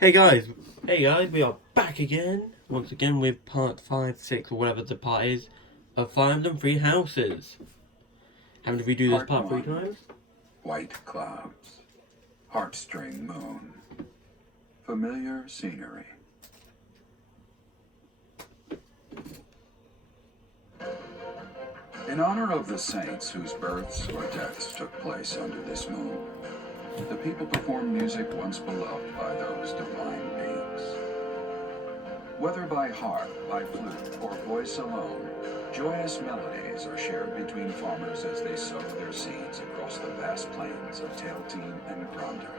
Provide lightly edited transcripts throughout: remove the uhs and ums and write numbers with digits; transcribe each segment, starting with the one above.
Hey guys, we are back again, once again with part 5, 6, or whatever the part is, of Fire Emblem Three Houses. Having to redo this part 3 times? White clouds, heartstring moon, familiar scenery. In honor of the saints whose births or deaths took place under this moon, the people perform music once beloved by those divine beings. Whether by harp, by flute, or voice alone, joyous melodies are shared between farmers as they sow their seeds across the vast plains of Tailtean and Gronder.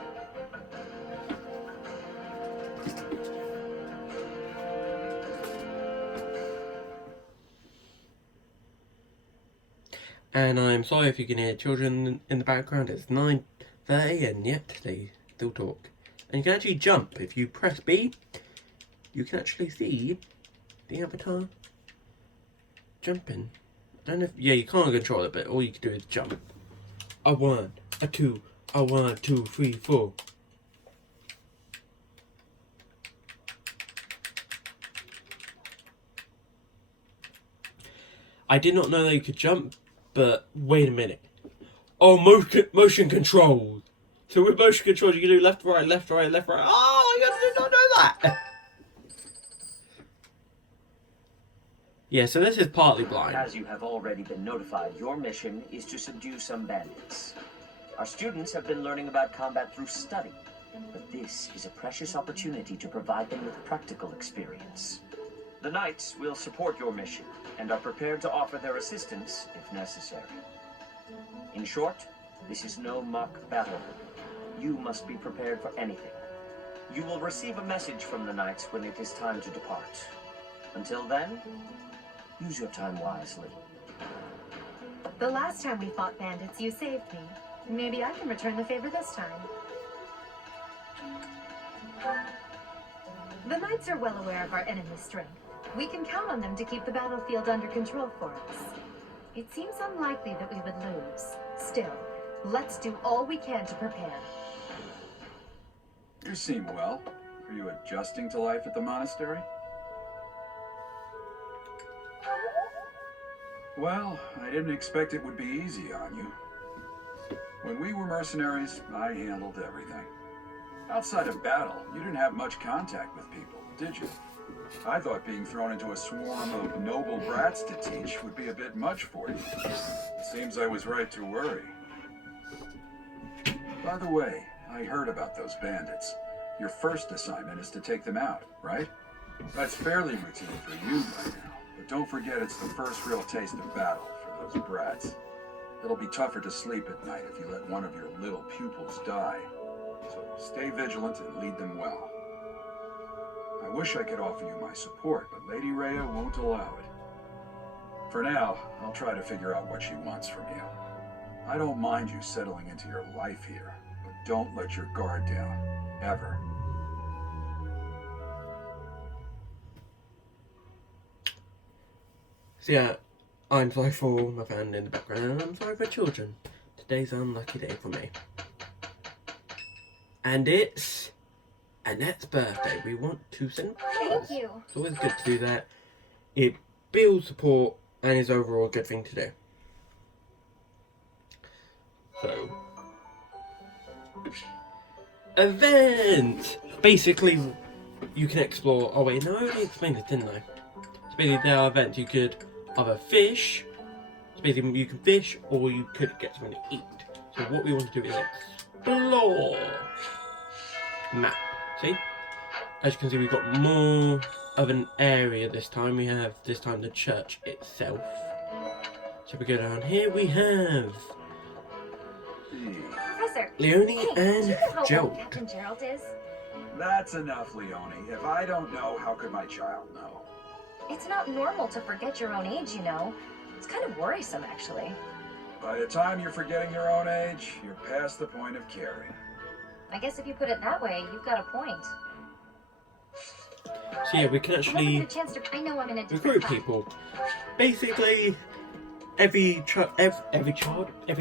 And I'm sorry if you can hear children in the background. It's 9:30 and yet they still talk. And you can actually jump. If you press B, you can actually see the avatar jumping. I don't know if, yeah, you can't control it, but all you can do is jump. A 1, a 2, a 1, 2, 3, 4. I did not know that you could jump, but wait a minute. Oh, motion controls. So with motion controls, you can do left, right, left, right, left, right. Oh my god, I did not know that. Yeah, so this is partly blind. As you have already been notified, your mission is to subdue some bandits. Our students have been learning about combat through study, but this is a precious opportunity to provide them with practical experience. The Knights will support your mission and are prepared to offer their assistance if necessary. In short, this is no mock battle. You must be prepared for anything. You will receive a message from the Knights when it is time to depart. Until then, use your time wisely. The last time we fought bandits, you saved me. Maybe I can return the favor this time. The Knights are well aware of our enemy's strength. We can count on them to keep the battlefield under control for us. It seems unlikely that we would lose. Still, let's do all we can to prepare. You seem well. Are you adjusting to life at the monastery? Well, I didn't expect it would be easy on you. When we were mercenaries, I handled everything. Outside of battle, you didn't have much contact with people, did you? I thought being thrown into a swarm of noble brats to teach would be a bit much for you. It seems I was right to worry. By the way, I heard about those bandits. Your first assignment is to take them out, right? That's fairly routine for you by now, but don't forget it's the first real taste of battle for those brats. It'll be tougher to sleep at night if you let one of your little pupils die. So stay vigilant and lead them well. I wish I could offer you my support, but Lady Rhea won't allow it. For now, I'll try to figure out what she wants from you. I don't mind you settling into your life here, but don't let your guard down, ever. So yeah, I'm sorry for my fan in the background, and I'm sorry for children. Today's an unlucky day for me. And it's Annette's birthday. We want to send flowers. Thank you. It's always good to do that. It builds support and is overall a good thing to do. So, event! Basically, you can explore. Oh wait, no, I already explained it, didn't I? So basically, there are events you could either fish. So basically, you can fish, or you could get something to eat. So what we want to do is explore. Map. See? As you can see, we've got more of an area this time. We have this time the church itself. So if we go down here, we have Professor, Leonie hey, and do you know how old Gerald. Captain Gerald is? That's enough, Leonie. If I don't know, how could my child know? It's not normal to forget your own age, you know. It's kind of worrisome, actually. By the time you're forgetting your own age, you're past the point of caring. I guess if you put it that way, you've got a point. So yeah, we can I never actually get a chance to. I know I'm in a different recruit class. people. Basically, every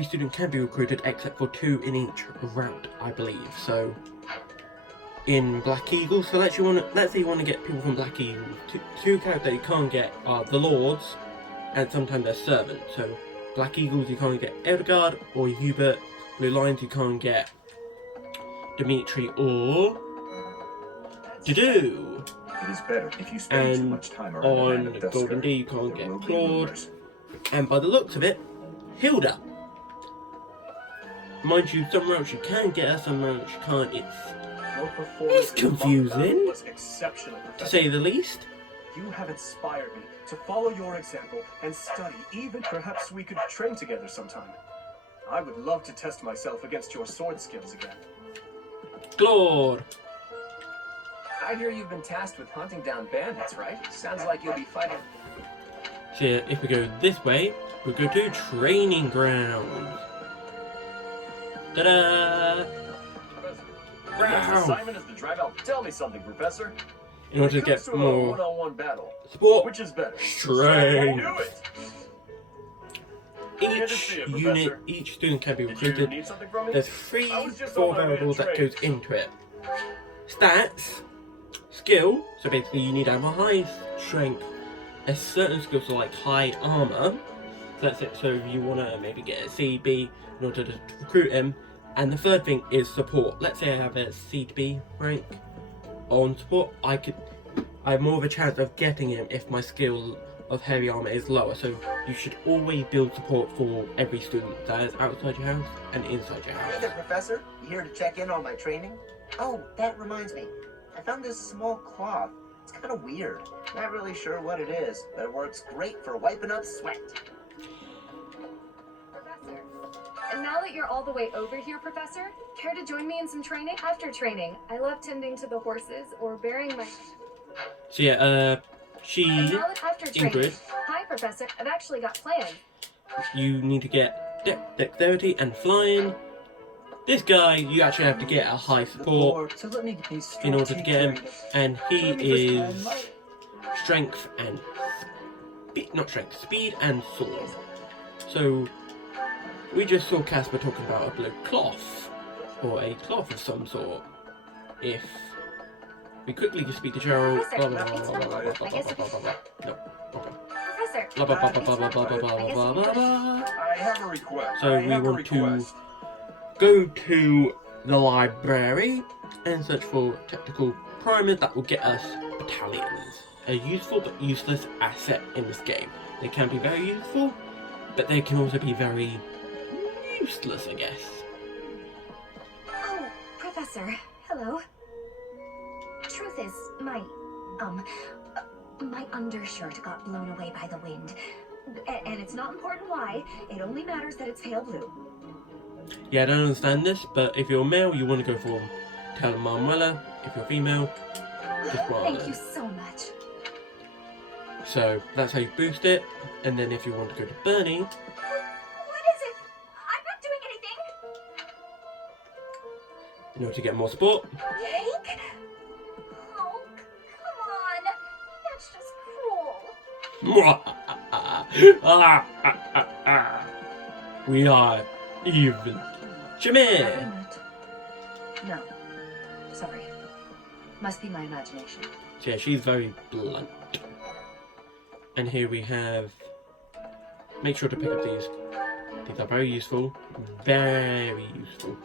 student can be recruited except for 2 in each route, I believe. So in Black Eagle. So let's say you want to get people from Black Eagle. Two characters you can't get are the Lords and sometimes their servants. So Black Eagles you can't get Edelgard or Hubert. Blue Lions you can't get Dimitri or Dudu. It is better if you spend too And much time around a man on of Golden Dusker. D you can't There get will be Claude. rumors. And by the looks of it, Hilda. Mind you, some routes you can get her, some routes you can't. Your performance It's in the mock confusing, battle was exceptional, to Professor. say the least. You have inspired me to follow your example and study. Even perhaps we could train together sometime. I would love to test myself against your sword skills again. Claude. I hear you've been tasked with hunting down bandits, right? Sounds like you'll be fighting. So if we go this way, we'll go to training grounds. Ta-da! Your next Wow! assignment is to drive out. Tell me something, Professor. In order to When it get comes to a more one-on-one battle, support, which is better? strength. Do it. Each unit, each student can be Did you recruited. need something from me? There's 3 I was just 4 on my way to variables that train. goes into it. Stats, skill, so basically you need to have a high strength, a certain skill, so like high armor. So that's it, so if you want to maybe get a C, B in order to recruit him. And the third thing is support. Let's say I have a C to B rank on support, I have more of a chance of getting him if my skill of heavy armor is lower. So you should always build support for every student that is outside your house and inside your Hey house. there, Professor. You here to check in on my training? Oh, that reminds me. I found this small cloth. It's kind of weird. Not really sure what it is, but it works great for wiping up sweat. Professor. And now that you're all the way over here, Professor, care to join me in some training? After training, I love tending to the horses or bearing my... So yeah, And now that after training... Ingrid. Hi, Professor. I've actually got plans. You need to get dexterity and flying. This guy, you actually have to get a high support So let me be in order to get him, and he is strength and speed and sword. So we just saw Casper talking about a blue cloth, or a cloth of some sort. If we quickly just speak to Gerald, blah blah blah blah blah blah blah blah blah blah blah. No, okay. Professor. Blah blah blah blah blah blah blah blah blah blah blah blah. I have a request. So I we have a want to request. go to the library and search for tactical primers that will get us battalions. A useful but useless asset in this game. They can be very useful, but they can also be very useless, I guess. Oh, Professor. Hello. Truth is, my undershirt got blown away by the wind. And it's not important why. It only matters that it's pale blue. Yeah, I don't understand this, but if you're male, you want to go for Telmarmella. If you're female, just one. Thank you so much. So that's how you boost it. And then if you want to go to Bernie, What is it? I'm not doing anything. in order to get more support, Hank? Oh, come on. That's just cruel. we are evil. Jameer! No. Sorry. Must be my imagination. So yeah, she's very blunt. And here we have... Make sure to pick up these. These are very useful. Very useful.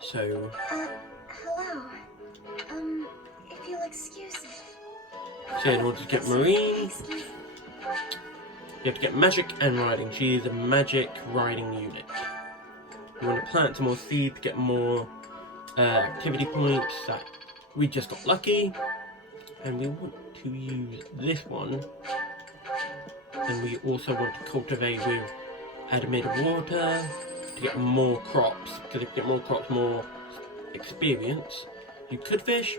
So... Hello. If you'll excuse me. So in order to get Marine, Excuse me. you have to get magic and riding. She is a magic riding unit. We want to plant some more seed to get more activity points. That we just got lucky, and we want to use this one. And we also want to cultivate with animated water to get more crops. Because if you get more crops, more experience. You could fish.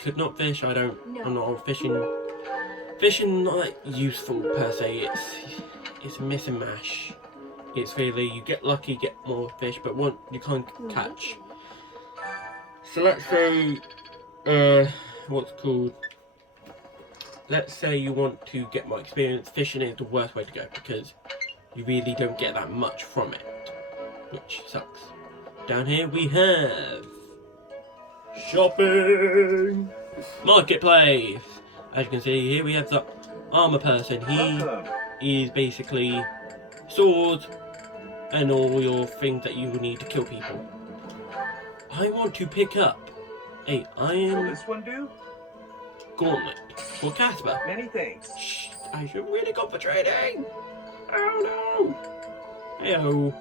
Could not fish. I'm not on fishing. Fishing not that useful per se. It's a miss and mash. It's really you get lucky, get more fish, but you can't catch. So let's say, what's it called? Let's say you want to get more experience. Fishing is the worst way to go because you really don't get that much from it, which sucks. down here we have shopping marketplace. As you can see here, we have the armor person. He is basically swords and all your things that you will need to kill people. I want to pick up a iron Will this one do? gauntlet for Casper. Many thanks. Shh, I should really go for trading. Oh no. Heyo.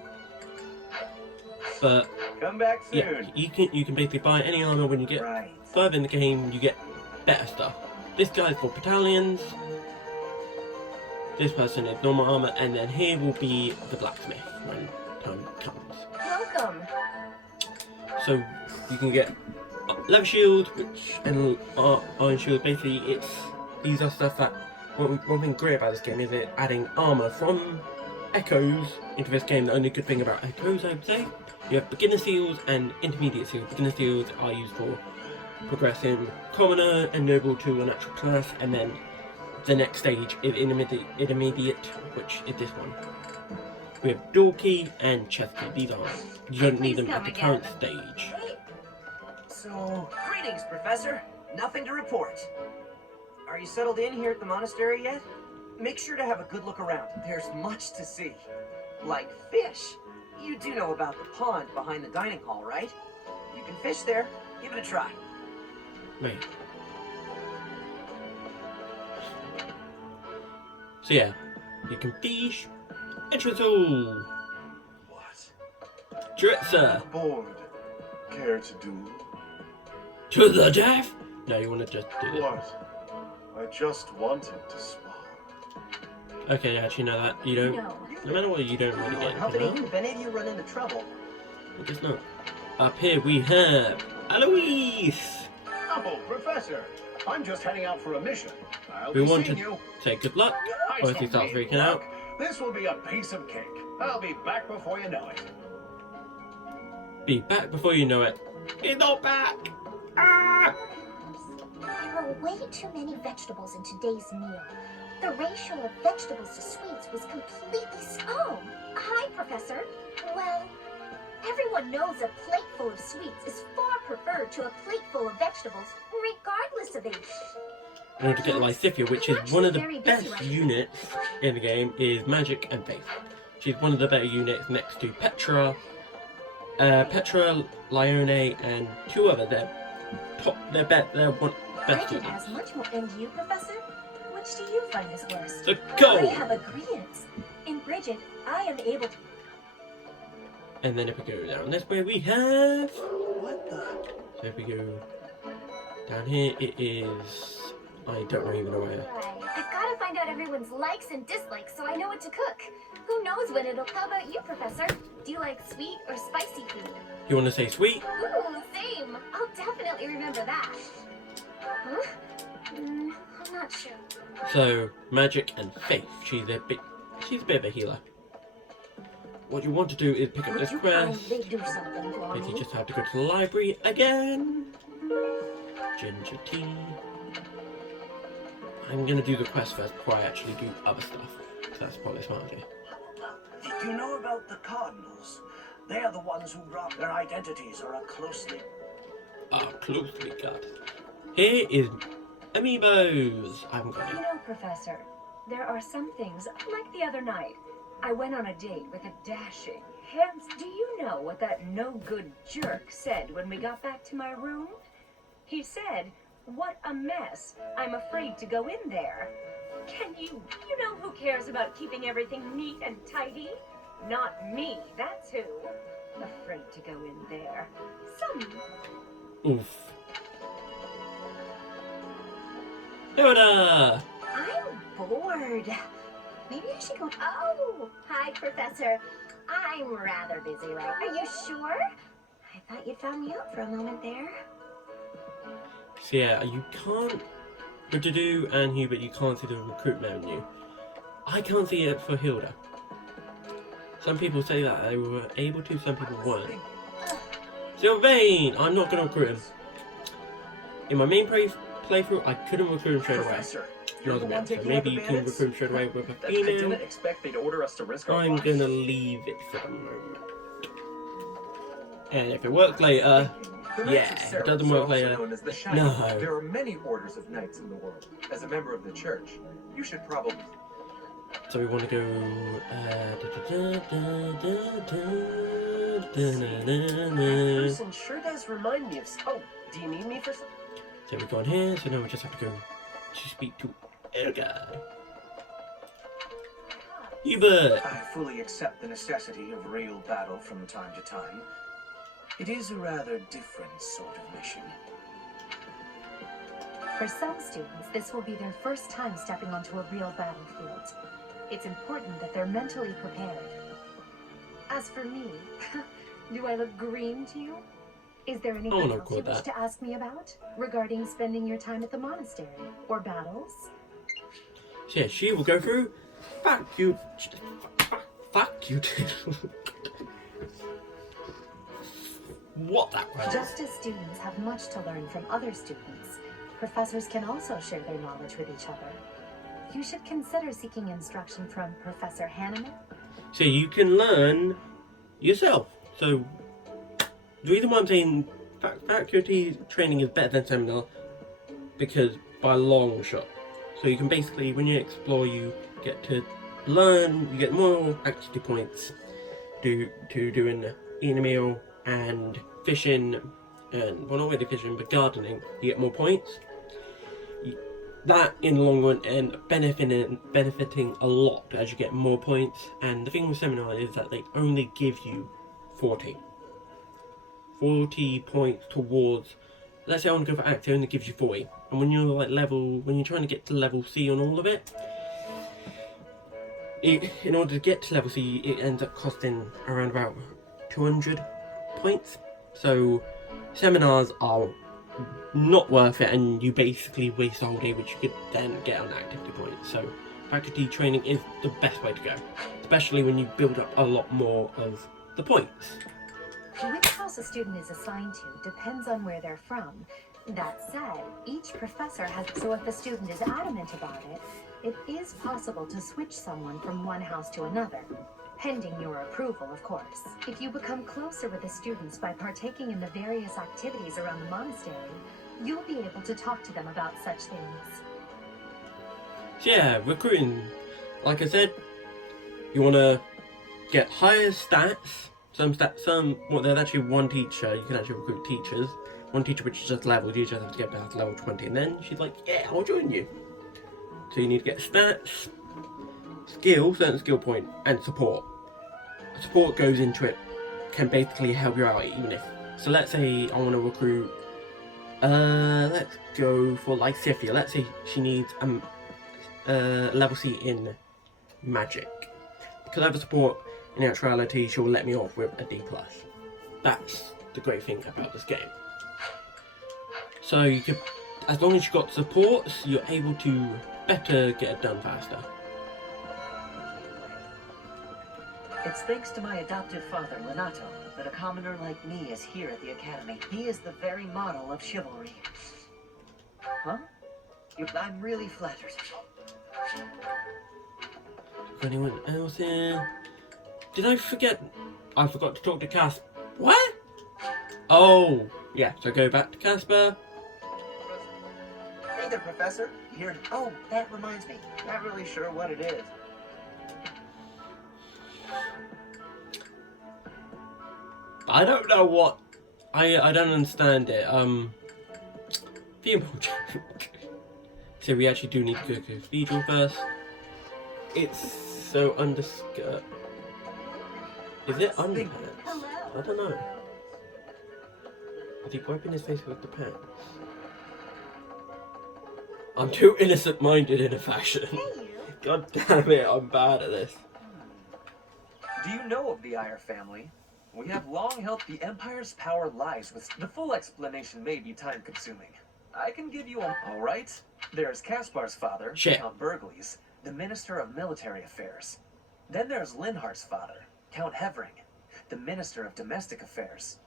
But Come back soon. yeah, you can basically buy any armor. When you get Right. further in the game, you get better stuff. This guy's for battalions. This person is normal armor, and then here will be the blacksmith when time comes. Welcome. So you can get leather shield, and iron shield. Basically, these are stuff that one thing great about this game is it adding armor from echoes into this game. The only good thing about echoes, I would say, you have beginner seals and intermediate seals. Beginner seals are used for progressing commoner and noble to a natural class, and then the next stage is intermediate, which is this one. We have door key and chest key. These are you don't need them at the current stage. So, greetings, Professor. Nothing to report. Are you settled in here at the monastery yet? Make sure to have a good look around. There's much to see. Like fish. You do know about the pond behind the dining hall, right? You can fish there. Give it a try. Wait. So yeah, you can fish. Entrance hall. What? Dritzer. Bored. Care to do? To the death. No, you want to just do this. What? I just wanted to spar. Okay, actually, no, that you don't. No. No matter what, you don't really get Company, anything. if any of you run into trouble. I guess not. Up here we have Eloise. Oh, Professor. I'm just heading out for a mission. I'll We be want seeing to you. say good luck. Nice Obviously, of starts me, freaking out. Doc. This will be a piece of cake. I'll be back before you know it. Be back before you know it. He's not back. Ah! There are way too many vegetables in today's meal. The ratio of vegetables to sweets was completely... Oh, hi, Professor. Well, everyone knows a plate full of sweets is far preferred to a plate full of vegetables, regardless of age. In order to get Lysithia, which is one of the best units in the game, is Magic and Faith. She's one of the better units next to Petra, Lione, and two other. They're one best Bridget units. has much more. And you, Professor? Which do you find is worse? The I gold! have agreements. In Bridget, I am able to... And then if we go down this way, we have... What the? So if we go down here, it is... I don't even know where. Right. I've got to find out everyone's likes and dislikes so I know what to cook. Who knows when it'll... How about you, Professor? Do you like sweet or spicy food? You want to say sweet? Ooh, same. I'll definitely remember that. Huh? I'm not sure. So, Magic and Faith. She's a bit of a healer. What you want to do is pick up Would this you quest. kindly do something for Basically me? just have to go to the library again. Ginger tea. I'm gonna do the quest first before I actually do other stuff. So that's probably smart idea. Did you know about the Cardinals? They are the ones who robbed their identities or are closely... Closely guarded. Here is Amiibos. I haven't got You any. know, Professor, there are some things, like the other night. I went on a date with a dashing, handsome... Do you know what that no-good jerk said when we got back to my room? He said, "What a mess. I'm afraid to go in there." Can you know who cares about keeping everything neat and tidy? Not me, that's who. Afraid to go in there. Some... Oof. Yoda! I'm bored. Maybe I should go... Oh, hi, Professor. I'm rather busy right now. Are you sure? I thought you'd found me out for a moment there. So yeah, you can't... Good to do, and Hubert, you can't see the recruit menu. I can't see it for Hilda. Some people say that they were able to, some people weren't. Sylvain! I'm not going to recruit him. In my main playthrough, I couldn't recruit him straight away. Professor, Not you're the the one best, so taking out maybe the you can bandits? recruit straight away with a I female. didn't expect they'd order us to risk our I'm lives. gonna leave it for the moment. And if it works later, The Knights yeah, of if it Cerberus doesn't are work also later, known as the Shining. no. There are many orders of knights in the world. As a member of the church, you should probably... So we want to go. That person sure does remind me of... Oh, do you need me for something? So we've gone here, so now we just have to go to speak to Elgar. Hubert! I fully accept the necessity of real battle from time to time. It is a rather different sort of mission. For some students, this will be their first time stepping onto a real battlefield. It's important that they're mentally prepared. As for me, do I look green to you? Is there anything else you wish to ask me about regarding spending your time at the monastery or battles? Yeah, she will go through. Fuck you. Fuck you. What that was? Just as students have much to learn from other students, professors can also share their knowledge with each other. You should consider seeking instruction from Professor Hanneman. So you can learn yourself. So the reason why I'm saying faculty training is better than seminar, because by a long shot. So you can basically, when you explore, you get to learn, you get more activity points to doing eating a meal and fishing, and well, not really fishing, but gardening. You get more points. That in the long run and benefiting a lot as you get more points. And the thing with seminar is that they only give you 40 points towards. Let's say I want to go for act, it only gives you 40. And when you're like when you're trying to get to level C on all of it, in order to get to level C, it ends up costing around about 200 points. So seminars are not worth it, and you basically waste a whole day, which you could then get on activity points. So faculty training is the best way to go, especially when you build up a lot more of the points. Which house a student is assigned to depends on where they're from. That said, each professor has, so if the student is adamant about it, it is possible to switch someone from one house to another, pending your approval, of course. If you become closer with the students by partaking in the various activities around the monastery, you'll be able to talk to them about such things. So yeah, recruiting, like I said, you want to get higher stats. There's actually one teacher, you can actually recruit teachers. One teacher which is just leveled, you just have to get past level 20, and then she's like, yeah, I'll join you. So you need to get stats, certain skill point, and support. Support goes into it, can basically help you out even if. So let's say I want to recruit, let's go for like Sifia. Let's say she needs level C in magic. Because I have a support, in actuality she'll let me off with a D+. That's the great thing about this game. So you could, as long as you've got supports, you're able to better get it done faster. It's thanks to my adoptive father, Lenato, that a commoner like me is here at the academy. He is the very model of chivalry. Huh? I'm really flattered. Anyone else here? Did I forget? I forgot to talk to Casper. What? Oh, yeah, so go back to Casper. Hey there, Professor. Here. Oh, that reminds me. Not really sure what it is. I don't know what. I don't understand it. Female joke. So we actually do need to go to the cathedral first. It's so underskirt. Is it underpants? I don't know. Is he wiping his face with the pants? I'm too innocent-minded in a fashion. God damn it, I'm bad at this. Do you know of the Eyre family? We have long held the Empire's power lies with... The full explanation may be time-consuming. I can give you a... Alright. There's Caspar's father, Count Burgles, the Minister of Military Affairs. Then there's Linhart's father, Count Hevering, the Minister of Domestic Affairs.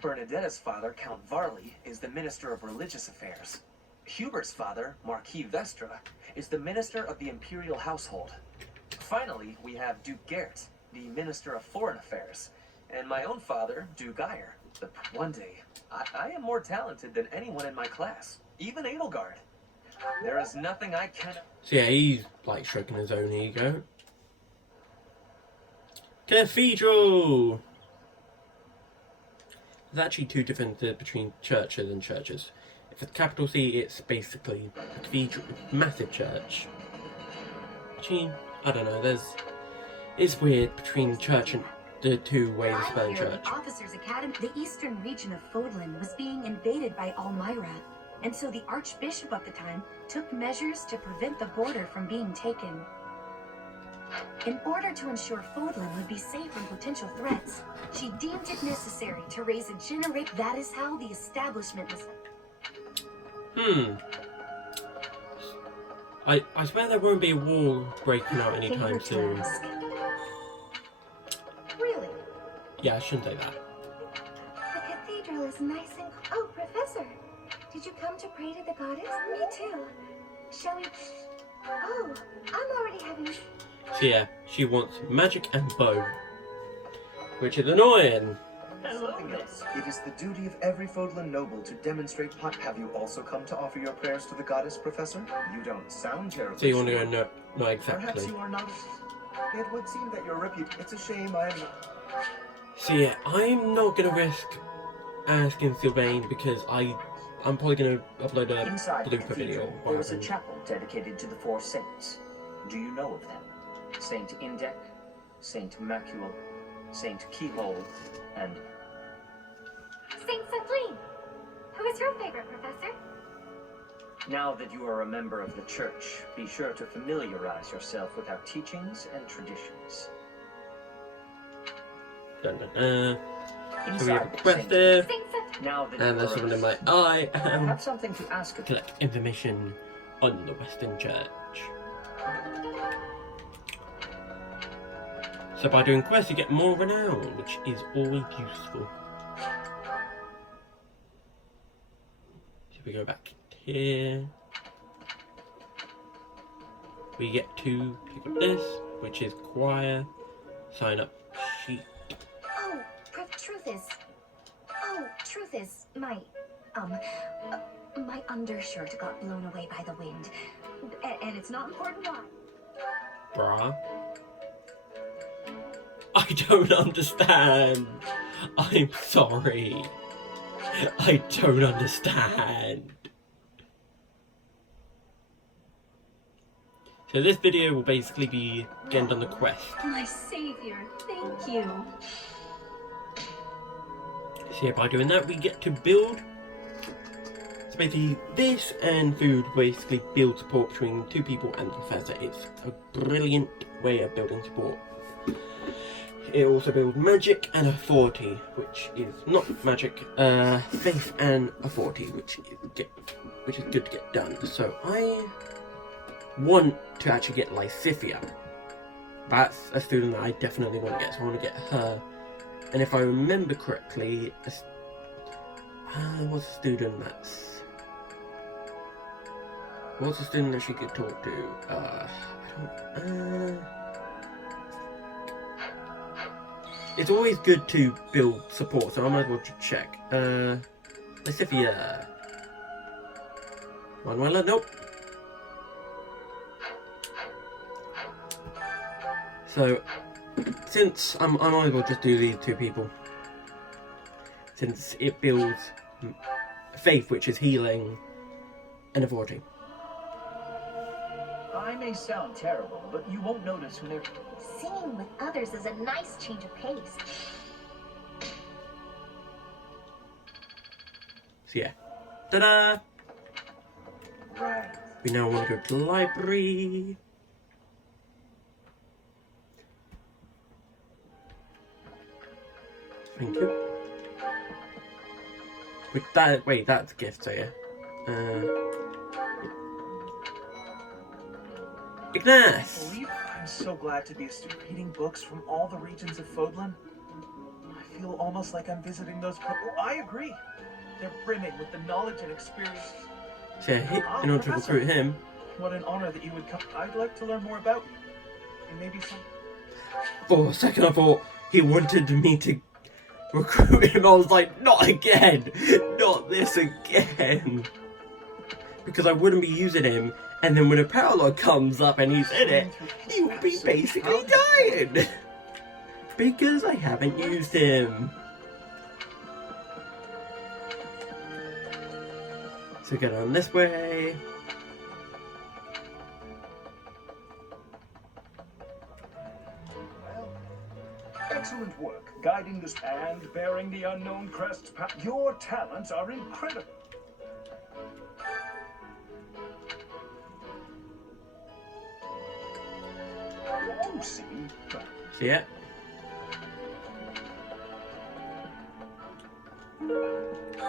Bernadetta's father, Count Varley, is the Minister of Religious Affairs. Hubert's father, Marquis Vestra, is the Minister of the Imperial Household. Finally, we have Duke Gert, the Minister of Foreign Affairs, and my own father, Duke Geyer. But one day, I am more talented than anyone in my class, even Edelgard. There is nothing I cannot... So yeah, he's like stroking his own ego. Cathedral! There's actually two differences between churches and churches. If it's capital C, it's basically a cathedral, massive church. I don't know, it's weird between church and the two ways of spelling church. The Officers' Academy, the eastern region of Fodlan, was being invaded by Almyra, and so the Archbishop of the time took measures to prevent the border from being taken. In order to ensure Fodlan would be safe from potential threats, she deemed it necessary to raise a generation. That is how the establishment was. I swear there won't be a war breaking out anytime soon. Really? Yeah, I shouldn't say that. The cathedral is nice and... Oh, Professor! Did you come to pray to the goddess? Me too. Shall we... Oh, I'm already having... So yeah, she wants magic and bow. Which is annoying. Something else. It is the duty of every Fodlan noble to demonstrate pot. Have you also come to offer your prayers to the goddess, Professor? You don't sound terribly So you want to sure. go no Perhaps exactly. you are not. It would seem that your It's a shame I am not. So yeah, I'm not gonna risk asking Sylvain because I'm probably gonna upload a Inside the blooper cathedral, video. there is a chapel dedicated to the four saints. Do you know of them? Saint Indec, Saint Mercule, Saint Keyhole, and... Saint Celine! Who is your favorite, Professor? Now that you are a member of the church, be sure to familiarize yourself with our teachings and traditions. Dun, dun, dun. So we Inside have a quest there, Now that and you there's are someone in my I eye. have something to ask of you. Collect information on the Western Church. So by doing quests you get more renown, which is always useful. So we go back here. We get to pick up this, which is choir, sign up sheet. Oh, truth is, my undershirt got blown away by the wind. And it's not important why. Bruh. I don't understand. I'm sorry. I don't understand. So this video will basically be getting on the quest. My savior, thank you. So yeah, by doing that we get to build. So basically this and food basically build support between two people and the professor. It's a brilliant way of building support. It also builds magic and authority, which is not magic, faith and authority, which is good to get done. So I want to actually get Lysithia. That's a student that I definitely want to get, so I want to get her. And if I remember correctly, what's a student that she could talk to? It's always good to build support, so I might as well check. Lysithia. Manuela, nope. So, since I might as well just do these two people. Since it builds faith, which is healing, and authority. I may sound terrible, but you won't notice when they're... Singing with others is a nice change of pace. So yeah. Ta-da! Right. We now want to go to the library. Thank you. Wait, that's a gift, so yeah. Ignace! I'm so glad to be a student reading books from all the regions of Fodlan. I feel almost like I'm visiting those... I agree. They're brimming with the knowledge and experience. So yeah, in order to recruit him... What an honor that you would come. I'd like to learn more about you. And maybe some... For a second I thought he wanted me to recruit him. I was like, not again, not this again. Because I wouldn't be using him, and then when a parallel comes up and he's in it, he will be basically dying. Because I haven't used him. So go down this way. Excellent work, guiding this and bearing the unknown crest's path. Your talents are incredible. Oh, see? See it?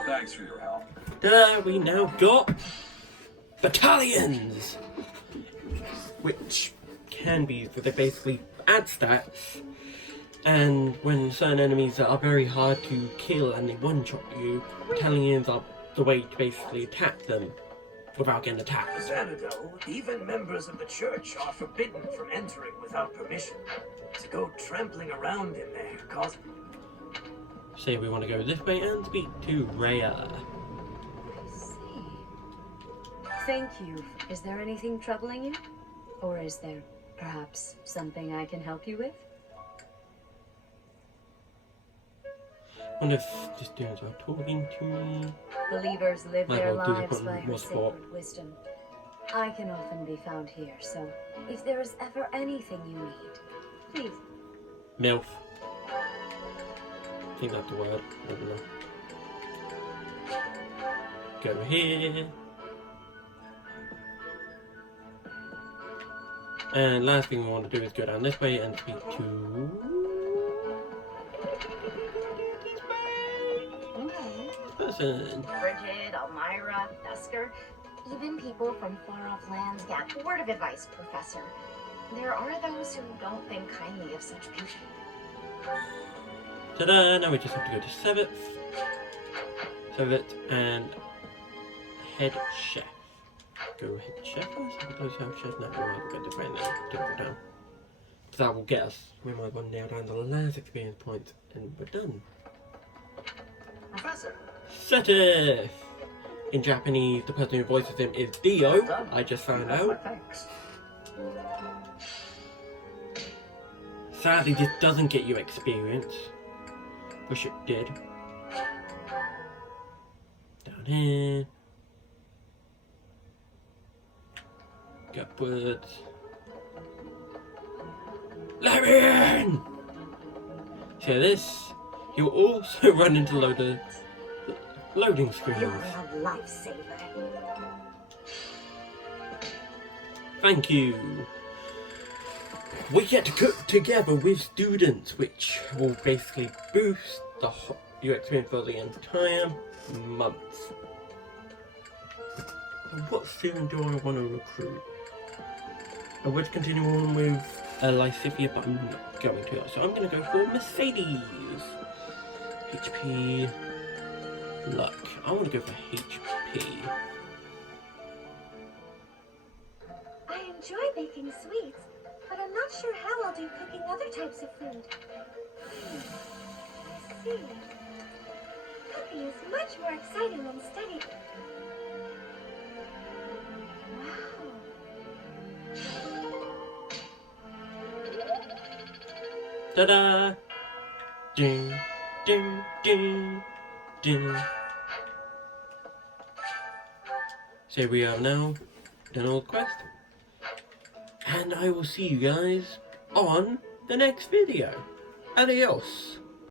Thanks for your help. We now got battalions, which can be, so they basically add stats, and when certain enemies that are very hard to kill and they one-shot you, battalions are the way to basically attack them without getting attacked. Xanadu, even members of the church are forbidden from entering without permission. To go trampling around in there cause... Say we want to go this way and speak to Rhea. I see. Thank you. Is there anything troubling you? Or is there perhaps something I can help you with? I wonder if the students are talking to me. Believers live Might their well do the lives by button her more support. sacred wisdom. I can often be found here, so if there is ever anything you need, please. MILF. I think that's the word. I don't know. Go here. And last thing we want to do is go down this way and speak to... person. Frigid, Elmira, Dusker, even people from far-off lands get word of advice, Professor. There are those who don't think kindly of such people. Ta-da! Now we just have to go to 7th and head chef. Go head chef? I suppose have chef. No, we might go to friend then. Don't go down. That will get us. We might want to nail down the last experience point and we're done. Professor. Setiff! In Japanese, the person who voices him is Dio. I just found out. Thanks. Sadly, this doesn't get you experience. Wish it did. Down here. Go upwards. Let me in! So this, you'll also run into loading screens. You're a lifesaver. Thank you. We get to cook together with students, which will basically boost your experience for the entire month. What student do I want to recruit? I would continue on with Lysithia, but I'm not going to. So I'm going to go for Mercedes. HP luck. I want to go for HP. I enjoy baking sweets, but I'm not sure how I'll do cooking other types of food. I see. Cooking is much more exciting than studying. Ta-da! Ding, ding, ding, ding. So we have now done all the quest. And I will see you guys on the next video. Adios.